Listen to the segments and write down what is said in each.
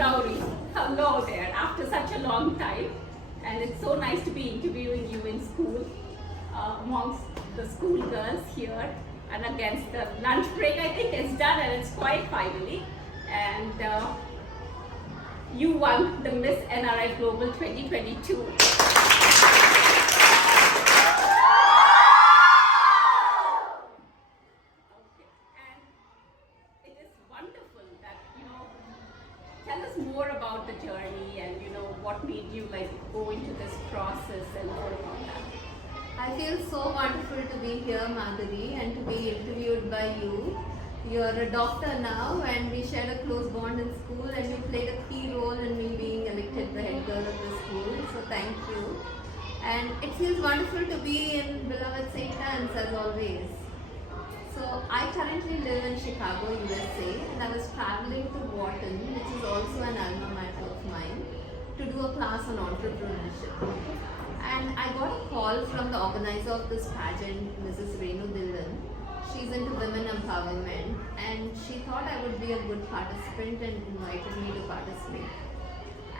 Gowri, hello there. After such a long time, and it's so nice to be interviewing you in school, amongst the school girls here, and against the lunch break. I think it's done and it's quite finally. And you won the Miss NRI Global 2022. Tell us more about the journey and what made you go into this process and more about that. I feel so wonderful to be here, Madhuri, and to be interviewed by you. You're a doctor now, and we shared a close bond in school, and you played a key role in me being elected the head girl of the school. So thank you. And it feels wonderful to be in beloved St. Anne's as always. So I currently live in Chicago, USA, and I was traveling to Wharton, which is also an alma mater of mine, to do a class on entrepreneurship. And I got a call from the organizer of this pageant, Mrs. Renu Dillan. She's into women empowerment, and she thought I would be a good participant and invited me to participate.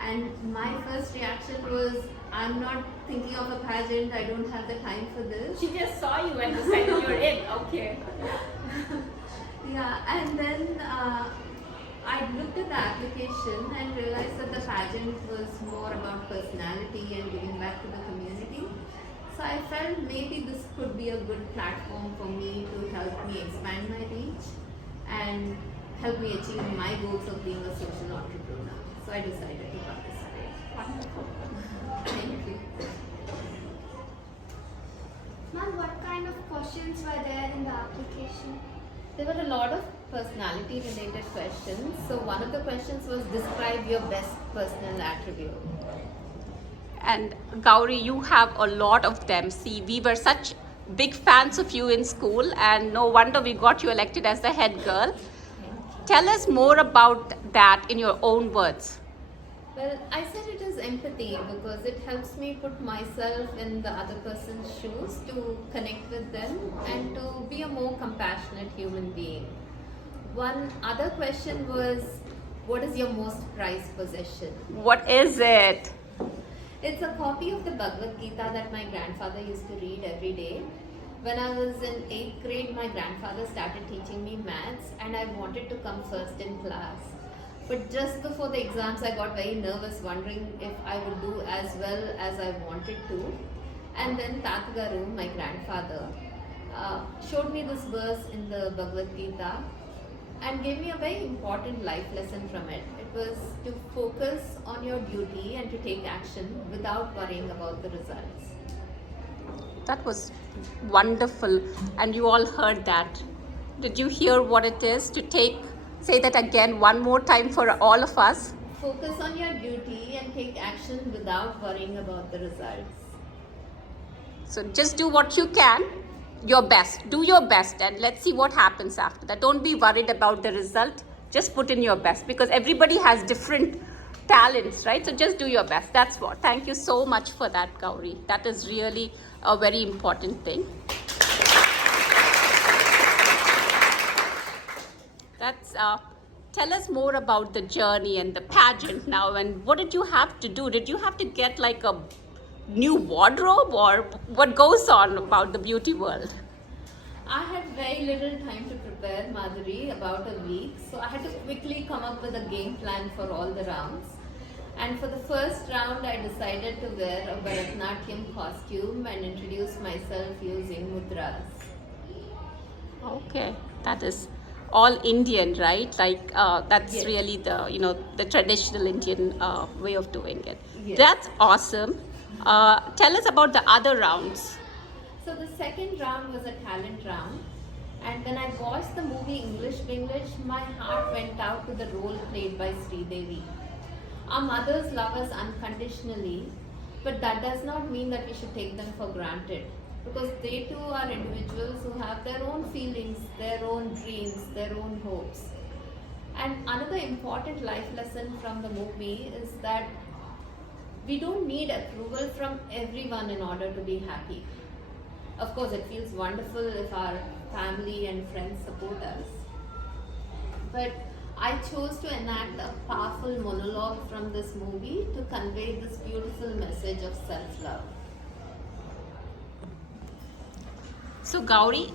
And my first reaction was, I'm not thinking of a pageant, I don't have the time for this. She just saw you and decided you're in. Okay. Yeah, and then I looked at the application and realized that the pageant was more about personality and giving back to the community. So I felt maybe this could be a good platform for me to help me expand my reach and help me achieve my goals of being a social entrepreneur. So I decided to participate. Wonderful. Thank you. Ma'am, what kind of questions were there in the application? There were a lot of personality related questions. So one of the questions was describe your best personal attribute. And Gowri, you have a lot of them. See, we were such big fans of you in school, and no wonder we got you elected as the head girl. Tell us more about that in your own words. Well, I said it is empathy because it helps me put myself in the other person's shoes to connect with them and to be a more compassionate human being. One other question was, what is your most prized possession? What is it? It's a copy of the Bhagavad Gita that my grandfather used to read every day. When I was in 8th grade, my grandfather started teaching me maths and I wanted to come first in class. But just before the exams, I got very nervous, wondering if I would do as well as I wanted to. And then Tatagaru, my grandfather, showed me this verse in the Bhagavad Gita and gave me a very important life lesson from it. It was to focus on your duty and to take action without worrying about the results. That was wonderful, and you all heard that. Did you hear what it is to say that again one more time for all of us? Focus on your duty and take action without worrying about the results. So just do what you can, your best. Do your best, and let's see what happens after that. Don't be worried about the result. Just put in your best, because everybody has different talents, right? So just do your best. That's what. Thank you so much for that, Gowri. That is really a very important thing. Tell us more about the journey and the pageant now, and what did you have to do? Did you have to get like a new wardrobe, or what goes on about the beauty world? I had very little time to prepare, Madhuri, about a week. So I had to quickly come up with a game plan for all the rounds. And for the first round, I decided to wear a Bharatanatyam costume and introduce myself using mudras. Okay, that is all Indian, right? That's Yes. really the traditional Indian way of doing it. Yes. That's awesome. Tell us about the other rounds. So the second round was a talent round. And when I watched the movie English English, my heart went out to the role played by Sri Devi. Our mothers love us unconditionally, but that does not mean that we should take them for granted, because they too are individuals who have their own feelings, their own dreams, their own hopes. And another important life lesson from the movie is that we don't need approval from everyone in order to be happy. Of course, it feels wonderful if our family and friends support us. But I chose to enact a powerful monologue from this movie to convey this beautiful message of self-love. So Gowri,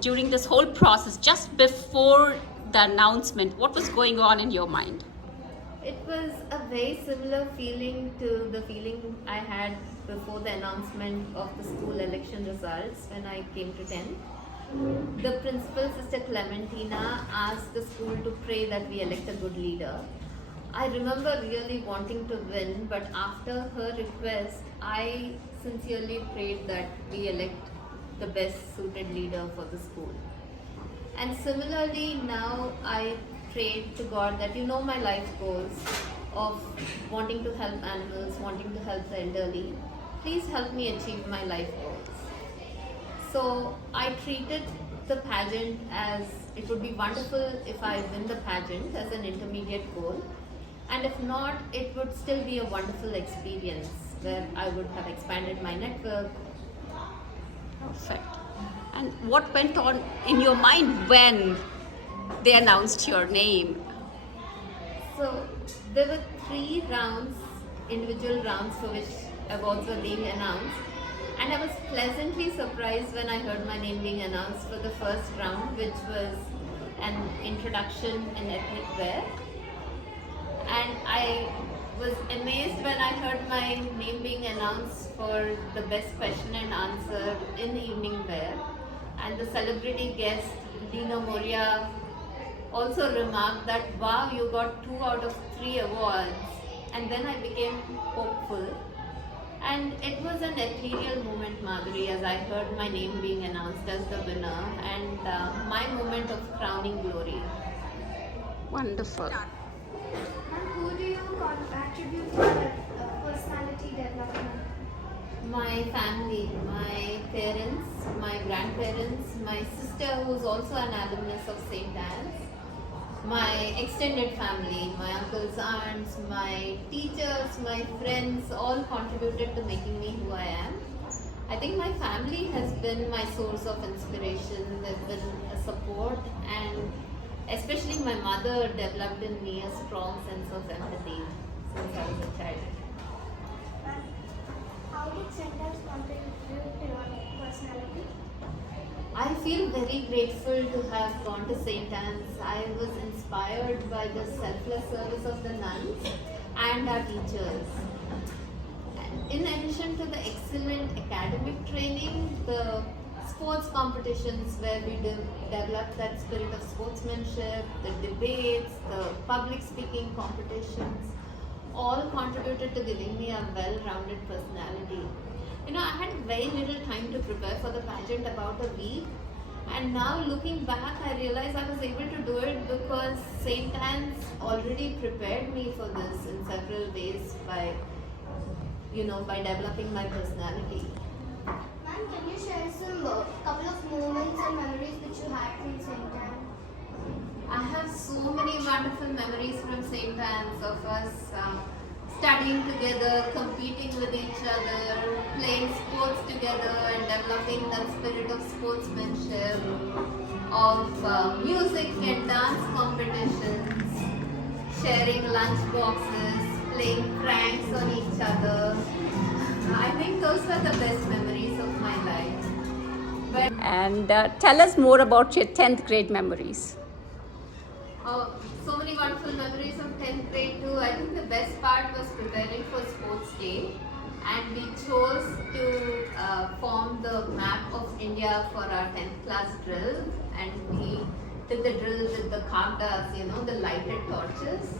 during this whole process, just before the announcement, what was going on in your mind? It was a very similar feeling to the feeling I had before the announcement of the school election results when I came to 10th. The principal, Sister Clementina, asked the school to pray that we elect a good leader. I remember really wanting to win, but after her request, I sincerely prayed that we elect the best suited leader for the school. And similarly, now I prayed to God that my life goals of wanting to help animals, wanting to help the elderly. Please help me achieve my life goals. So I treated the pageant as it would be wonderful if I win the pageant as an intermediate goal. And if not, it would still be a wonderful experience where I would have expanded my network. Perfect. And what went on in your mind when they announced your name? So there were 3 rounds, individual rounds for which awards were being announced. And I was pleasantly surprised when I heard my name being announced for the first round, which was an introduction in ethnic wear. And I was amazed when I heard my name being announced for the best question and answer in evening wear. And the celebrity guest, Dina Moria, also remarked that, wow, you got 2 out of 3 awards. And then I became hopeful. And it was an ethereal moment, Madhuri, as I heard my name being announced as the winner and my moment of crowning glory. Wonderful. And who do you attribute your personality development? My family, my parents, my grandparents, my sister who's also an alumnus of St. Anne's, my extended family, my uncles, aunts, my teachers, my friends all contributed to making me who I am. I think my family has been my source of inspiration. They've been a support, and especially my mother developed in me a strong sense of empathy since I was a child. And how did centers contribute to your personality? I feel very grateful to have gone to St. Anne's. I was inspired by the selfless service of the nuns and our teachers. In addition to the excellent academic training, the sports competitions where we developed that spirit of sportsmanship, the debates, the public speaking competitions, all contributed to giving me a well-rounded personality. I had very little time to prepare for the pageant, about a week. And now looking back, I realize I was able to do it because St. Anne's already prepared me for this in several ways by developing my personality. Ma'am, can you share some couple of moments and memories which you had from St. Anne? I have so many wonderful memories from St. Anne's of us studying together, competing with each other, playing sports together and developing that spirit of sportsmanship, of music and dance competitions, sharing lunch boxes, playing pranks on each other. I think those were the best memories of my life. And tell us more about your 10th grade memories. So many wonderful memories of 10th grade too. I think the best part was preparing for sports day, and we chose to form the map of India for our 10th class drill, and we did the drill with the kagdas, the lighted torches.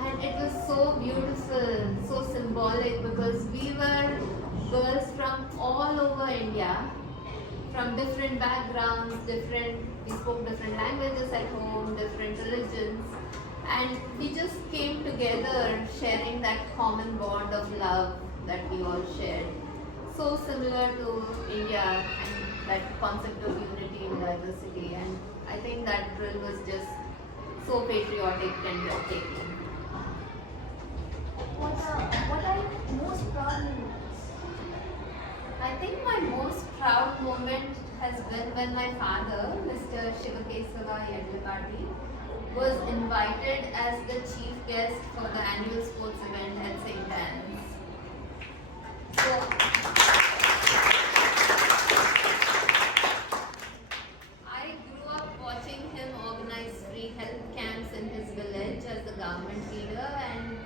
And it was so beautiful, so symbolic, because we were girls from all over India, from different backgrounds, we spoke different languages at home, different religions, and we just came together sharing that common bond of love that we all shared. So similar to India and that concept of unity in diversity, and I think that drill was just so patriotic and breathtaking. What are your most proud moments? I think my most proud moment has been when my father, Mr. Shivakesava Yadlapati, was invited as the chief guest for the annual sports event at St. Anne's. So, I grew up watching him organize free health camps in his village as the government leader, and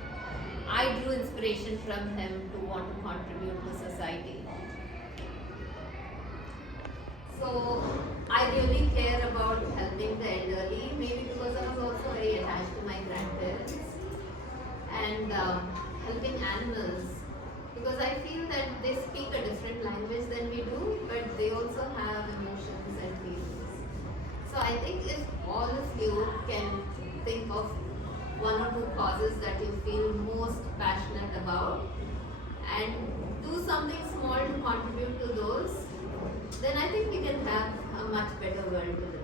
I drew inspiration from him to want to contribute to society. So I really care about helping the elderly, maybe because I was also very attached to my grandparents, and helping animals, because I feel that they speak a different language than we do, but they also have emotions and feelings. So I think if all of you can think of one or two causes that you feel most passionate about and do something small to contribute to those, then I think we can have a much better world to live in.